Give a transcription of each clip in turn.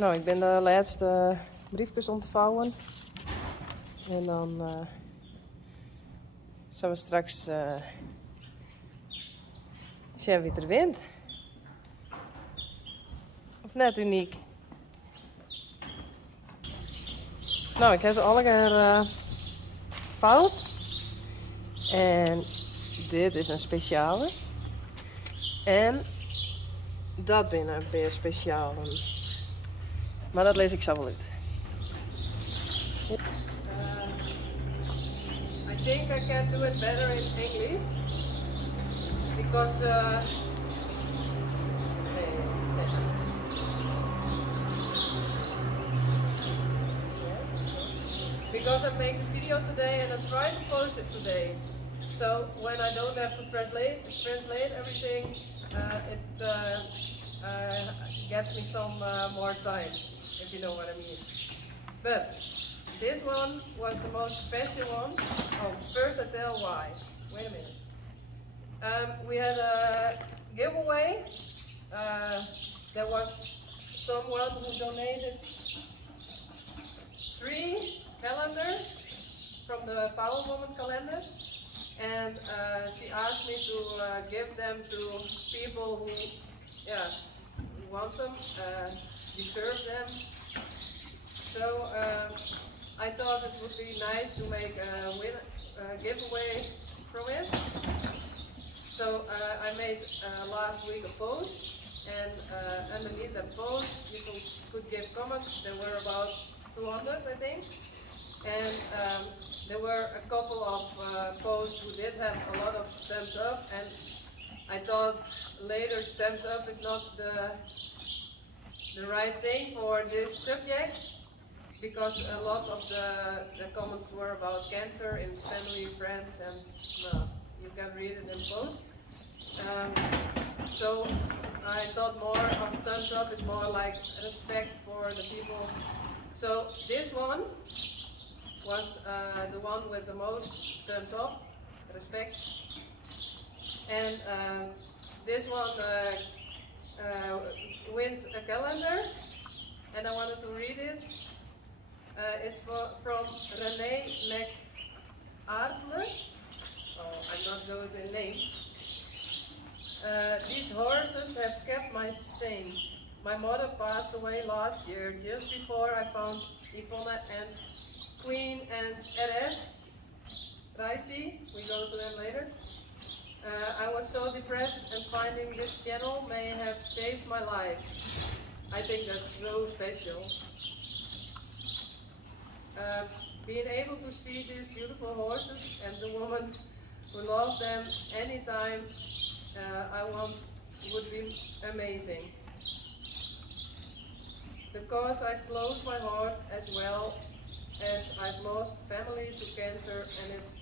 Nou, ik ben de laatste briefjes ontvouwen. En dan zullen we straks zien wie er wint. Of net uniek? Nou, ik heb ze alle fout. En dit is een speciale. En dat binnen weer speciale. Maar dat lees ik zo wel uit. I think I can do it better in English. Because I make a video today and I try to post it today. So when I don't have to translate everything, it gets me some more time, if you know what I mean. But this one was the most special one. Oh, first I tell why. Wait a minute. We had a giveaway. There was someone who donated 3 calendars from the Power Woman calendar, and she asked me to give them to people who want them, deserve them. So I thought it would be nice to make a giveaway from it. So I made last week a post, and underneath that post you could give comments. There were about 200, I think. And there were a couple of posts who did have a lot of thumbs up, and I thought later thumbs up is not the right thing for this subject, because a lot of the comments were about cancer in family, friends, and well, you can read it in post. So I thought more of thumbs up is more like respect for the people. So this one was the one with the most thumbs up, respect. And this one wins a calendar, and I wanted to read it. It's from Renee McArdle. Oh, I'm not good in names. These horses have kept my sane. My mother passed away last year, just before I found Yvonne and Queen and RS. Ricey, we go to them later. I was so depressed, and finding this channel may have saved my life. I think that's so special. Being able to see these beautiful horses and the woman who loves them anytime I want would be amazing. Because I close my heart as well as I've lost family to cancer, and it's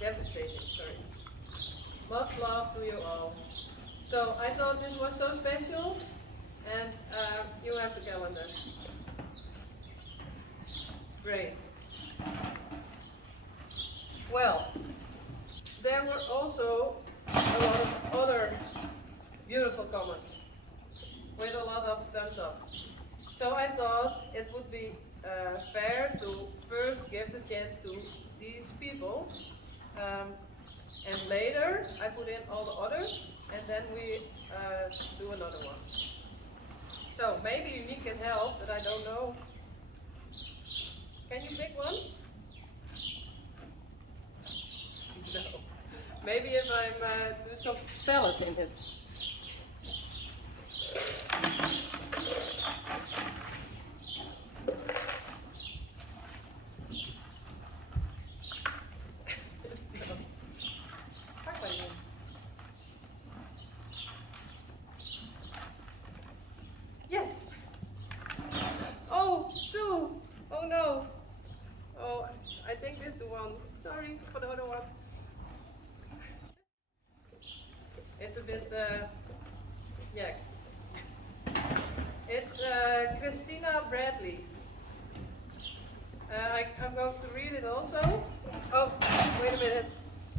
devastating. Sorry. Much love to you all. So I thought this was so special, and you have the calendar. It's great. Well, there were also a lot of other beautiful comments with a lot of thumbs up. So I thought it would be fair to first give the chance to these people, and later I put in all the others, and then we do another one. So maybe Uniek can help, but I don't know. Can you pick one? No. Maybe if I do some pellets in it. Yes. Oh, 2. Oh no. Oh, I think this is the one. Sorry for the other one. It's a bit, yeah. It's Christina Bradley. I'm going to read it also. Oh, wait a minute.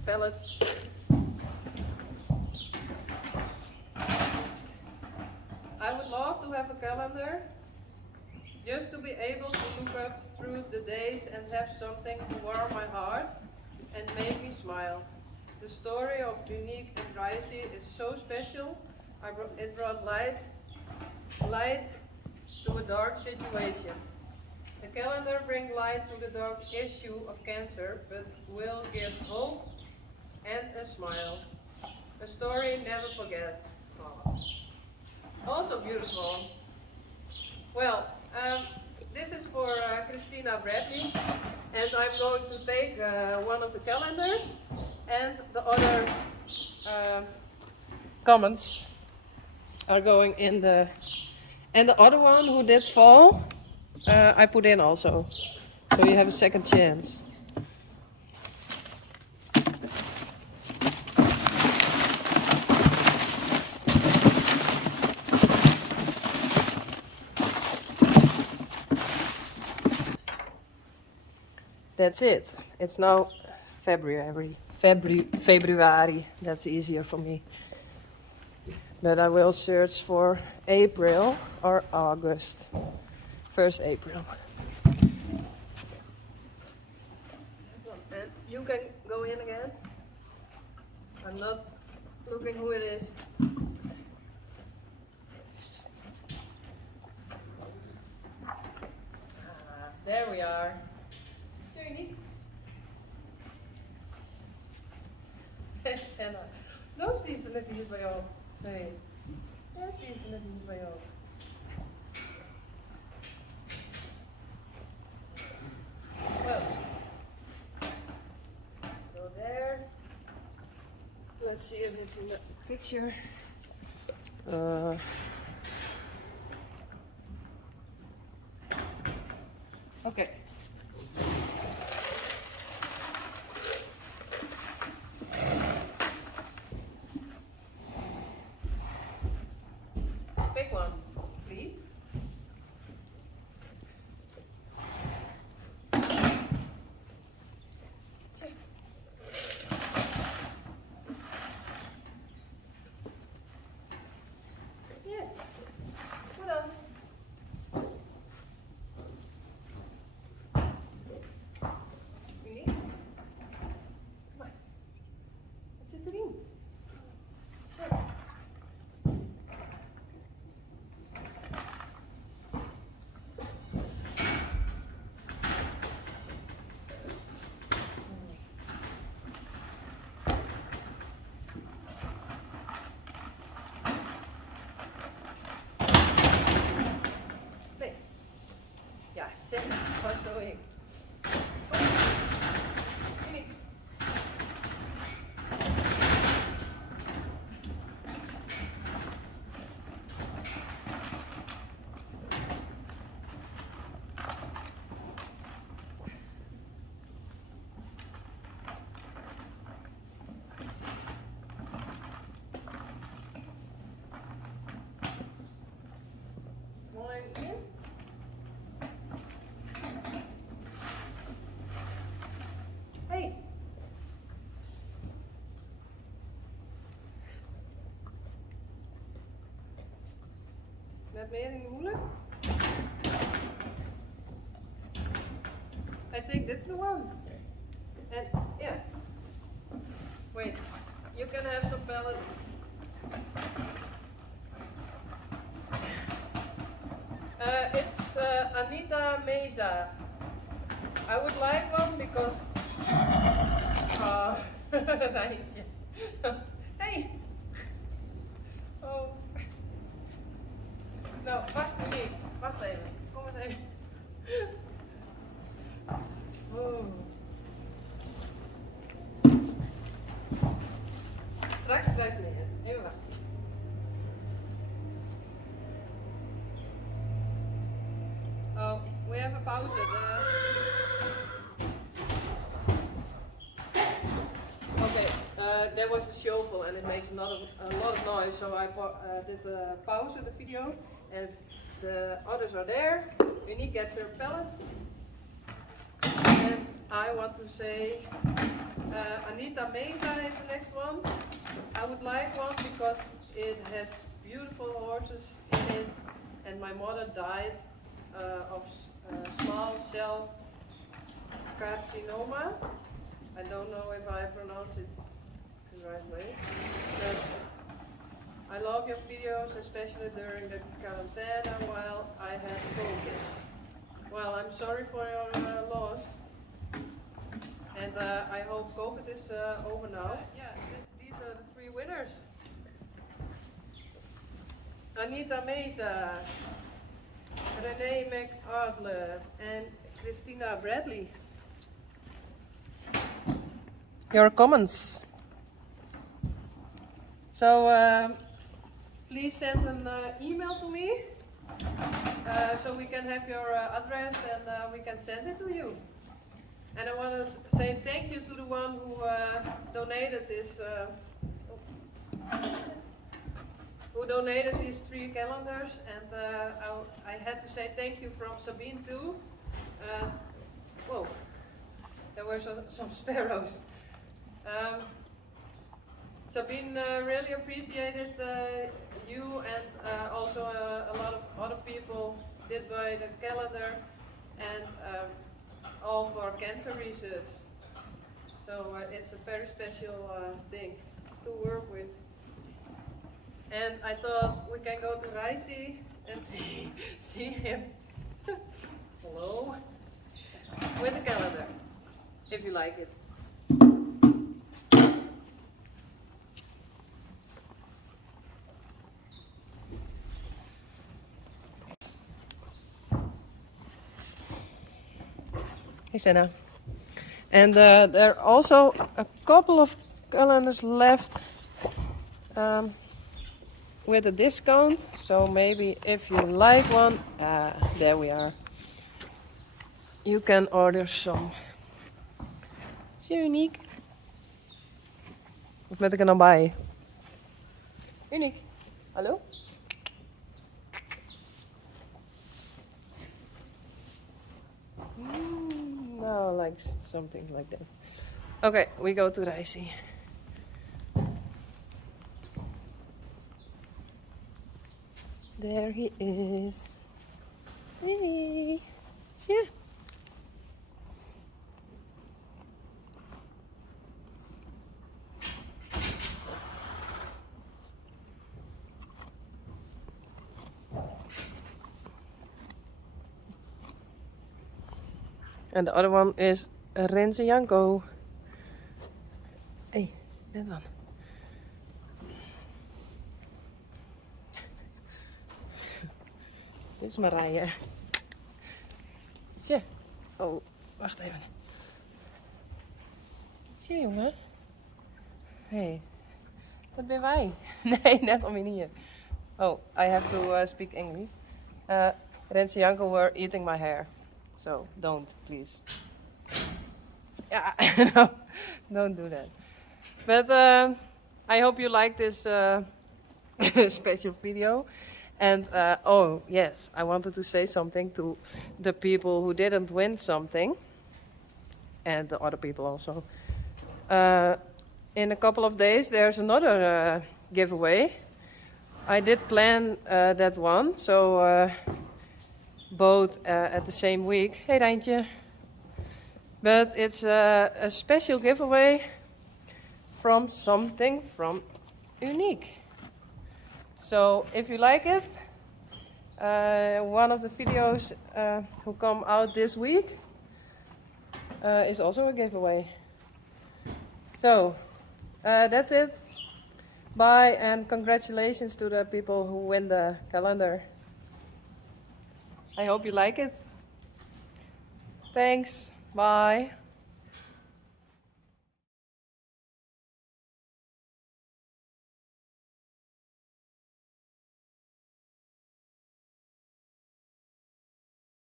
Pellets. to have a calendar, just to be able to look up through the days and have something to warm my heart and make me smile. The story of Uniek and Friesland is so special. It brought light to a dark situation. The calendar brings light to the dark issue of cancer, but will give hope and a smile. A story never forget. Oh. Also beautiful. Well, this is for Christina Bradley, and I'm going to take one of the calendars and the other comments are going in the, and the other one who did fall, I put in also, so you have a second chance. That's it. It's now February. That's easier for me. But I will search for April or August. First April. And you can go in again. I'm not looking who it is. There we are. Senna. Those die er net hier bij jou. Nee. Ja, die is er net hier bij jou. Well. Go there. Let's see if it's in the picture. Okay. Pick one, please. Check. Yeah. Goed dan. Uniek. Kom maar. Wat zit erin? Check. Ja, zeker. Wat zo ik. Uniek. Mooi in. Hey. Met meer in je moeilijk? I think that's the one. And yeah. Wait, you can have some pellets. It's Anita Meza. I would like one because. Rijntje. Hey! Oh. Nou, wacht niet. Wacht even. Kom eens even. Oh. Straks blijft meer. Even wachten. Oh, we have a pause. Okay, there was a shovel and it makes a lot of noise, so I did pause the video, and the others are there. Uniek gets her pellets, and I want to say Anita Meza is the next one. I would like one because it has beautiful horses in it, and my mother died of small cell carcinoma. I don't know if I pronounce it the right way. But I love your videos, especially during the quarantine while I had COVID. Well, I'm sorry for your loss, and I hope COVID is over now. These are the 3 winners. Anita Meza, Renee McArdle, and Christina Bradley. Your comments. So please send an email to me so we can have your address and we can send it to you. And I want to say thank you to the one who donated this. Who donated these 3 calendars, and I had to say thank you from Sabine too. Whoa, there were some sparrows. Sabine really appreciated you, and also a lot of other people did buy the calendar, and all for cancer research. So it's a very special thing to work with. And I thought we can go to Reisi and see him. Hello. With the calendar, if you like it. Hey Senna. And there are also a couple of calendars left. With a discount, so maybe if you like one, there we are. You can order some. Is je uniek? Of met ik er nou bij? Uniek. Hallo? No, like something like that. Okay, we go to Reisi. There he is. Hey. Yeah. And the other one is Renze Janko. Hey, that one. Dit is Marije. Tje. Oh, wacht even. Tje, jongen. Hé, hey, dat ben wij. Nee, net om in hier. Oh, I have to speak English. Renze and Janko were eating my hair. So, don't, please. Yeah, no, don't do that. But I hope you like this special video. And oh yes, I wanted to say something to the people who didn't win something, and the other people also. In a couple of days there's another giveaway. I did plan that one, so both at the same week. Hey Rijntje. But it's a special giveaway from something from Uniek. So if you like it, one of the videos who come out this week is also a giveaway. So that's it. Bye, and congratulations to the people who win the calendar. I hope you like it. Thanks. Bye.